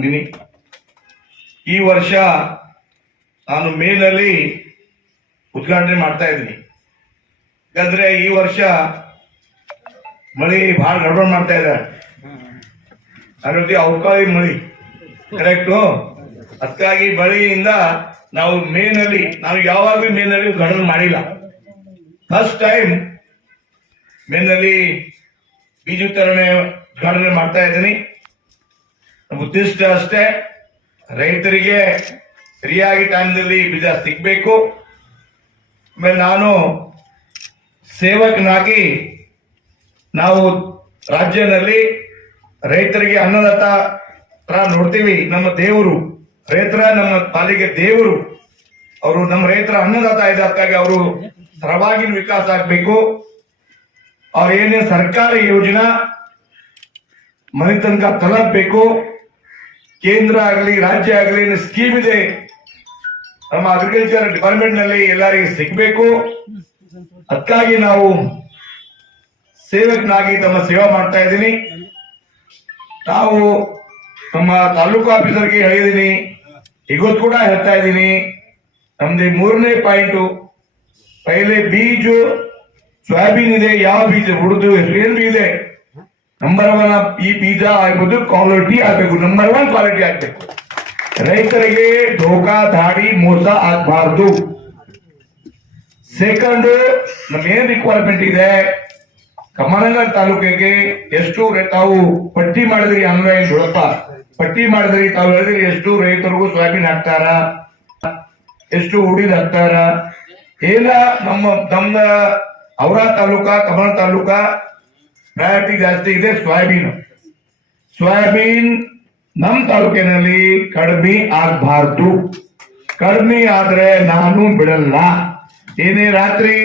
ಬಂದೀನಿ. ಈ ವರ್ಷ ನಾನು ಮೇನಲ್ಲಿ ಉದ್ಘಾಟನೆ ಮಾಡ್ತಾ ಇದ್ದೀನಿ. ಯಾಕಂದ್ರೆ ಈ ವರ್ಷ ಮಳಿ ಬಹಳ ಗಡ್ಬಡ್ ಮಾಡ್ತಾ ಇದ್ದಾರೆ. ಅದರಲ್ಲಿ ಅವಕಾಶಿ ಮಳಿ ಕರೆಕ್ಟು. ಅದಕ್ಕಾಗಿ ಮಳೆಯಿಂದ ನಾವು ಮೇನಲ್ಲಿ ನಾವು ಯಾವಾಗಲೂ ಮೇನಲ್ಲಿ ಉದ್ಘಾಟನೆ ಮಾಡಿಲ್ಲ. ಫಸ್ಟ್ ಟೈಮ್ ಮೇನಲ್ಲಿ ಬೀಜ ವಿತರಣೆ ಉದ್ಘಾಟನೆ ಮಾಡ್ತಾ ಇದ್ದೀನಿ. ಉದ್ದೇಶ ಅಷ್ಟೇ, ರೈತರಿಗೆ ಸರಿಯಾಗಿ ಟೈಮ್ನಲ್ಲಿ ಬೀಜ ಸಿಗಬೇಕು. ಆಮೇಲೆ ನಾನು ಸೇವಕನಾಗಿ ನಾವು ರಾಜ್ಯದಲ್ಲಿ ರೈತರಿಗೆ ಅನ್ನದಾತ ತರ ನೋಡ್ತೀವಿ. ನಮ್ಮ ದೇವರು ರೈತರ ನಮ್ಮ ಪಾಲಿಗೆ ದೇವರು. ಅವರು ನಮ್ಮ ರೈತರ ಅನ್ನದಾತ ಇದೆ. ಅದಕ್ಕಾಗಿ ಅವರು ಸರ್ವಾಗಿನ ವಿಕಾಸ ಆಗ್ಬೇಕು. ಅವ್ರ ಏನೇ ಸರ್ಕಾರಿ ಯೋಜನಾ ಮನೆ ತನಕ ತಲುಪಬೇಕು. ಕೇಂದ್ರ ಆಗಲಿ ರಾಜ್ಯ ಆಗಲಿ ಸ್ಕೀಮ್ ಇದೆ ನಮ್ಮ ಅಗ್ರಿಕಲ್ಚರ್ ಡಿಪಾರ್ಟ್ಮೆಂಟ್ ನಲ್ಲಿ ಎಲ್ಲರಿಗೆ ಸಿಗಬೇಕು. ಅದಕ್ಕಾಗಿ ನಾವು ಸೇವಕನಾಗಿ ತಮ್ಮ ಸೇವಾ ಮಾಡ್ತಾ ಇದ್ದೀನಿ. ನಾವು ನಮ್ಮ ತಾಲೂಕು ಆಫೀಸರ್ಗೆ ಹೇಳಿದ್ದೀನಿ, ಇವತ್ತು ಕೂಡ ಹೇಳ್ತಾ ಇದ್ದೀನಿ. ನಮ್ದು 3ನೇ ಪಾಯಿಂಟು, ಪೈಲೆ ಬೀಜ ಸೋಯಾಬೀನ್ ಇದೆ, ಯಾವ ಬೀಜ ಉಳಿದು ಏನ್ ಬೀಜ ಇದೆ, ನಂಬರ್ 1 ಈ ಬೀಜ ಆಗ್ಬೋದು, ಕ್ವಾಲಿಟಿ ಆಗ್ಬೇಕು, ನಂಬರ್ 1 ಕ್ವಾಲಿಟಿ ಆಗ್ಬೇಕು. ರೈತರಿಗೆ ಧೋಕಾ ಧಾಡಿ ಮೋಸ ಆಗಬಾರ್ದು. ಸೆಕೆಂಡ್, ನಮ್ಮೇನ್ ರಿಕ್ವೈರ್ಮೆಂಟ್ ಇದೆ, ಕಮಲನಗರ ತಾಲೂಕಿಗೆ ಎಷ್ಟು ತಾವು ಪಟ್ಟಿ ಮಾಡಿದ್ರಿ, ಆನ್ಲೈನ್ ದೊಡ್ಡಪ್ಪ ಪಟ್ಟಿ ಮಾಡಿದ್ರಿ, ತಾವು ಹೇಳಿದ್ರಿ ಎಷ್ಟು ರೈತರಿಗೂ ಸೋಯಾಬೀನ್ ಹಾಕ್ತಾರ, ಎಷ್ಟು ಉಡಿದ್ ಹಾಕ್ತಾರ. ಏನ ನಮ್ಮ ಔರ ತಾಲೂಕ ಕಮಲ ತಾಲೂಕ ಪ್ರಯಾರಿಟಿ ಜಾಸ್ತಿ ಇದೆ ಸೋಯಾಬೀನ್ ನಮ್ಮ ತಾಲೂಕಿನಲ್ಲಿ ಕಡಿಮೆ ಆಗಬಾರ್ದು. ಕಡಿಮೆ ಆದ್ರೆ ನಾನು ಬಿಡಲ್ಲ. ಏನೇ ರಾತ್ರಿ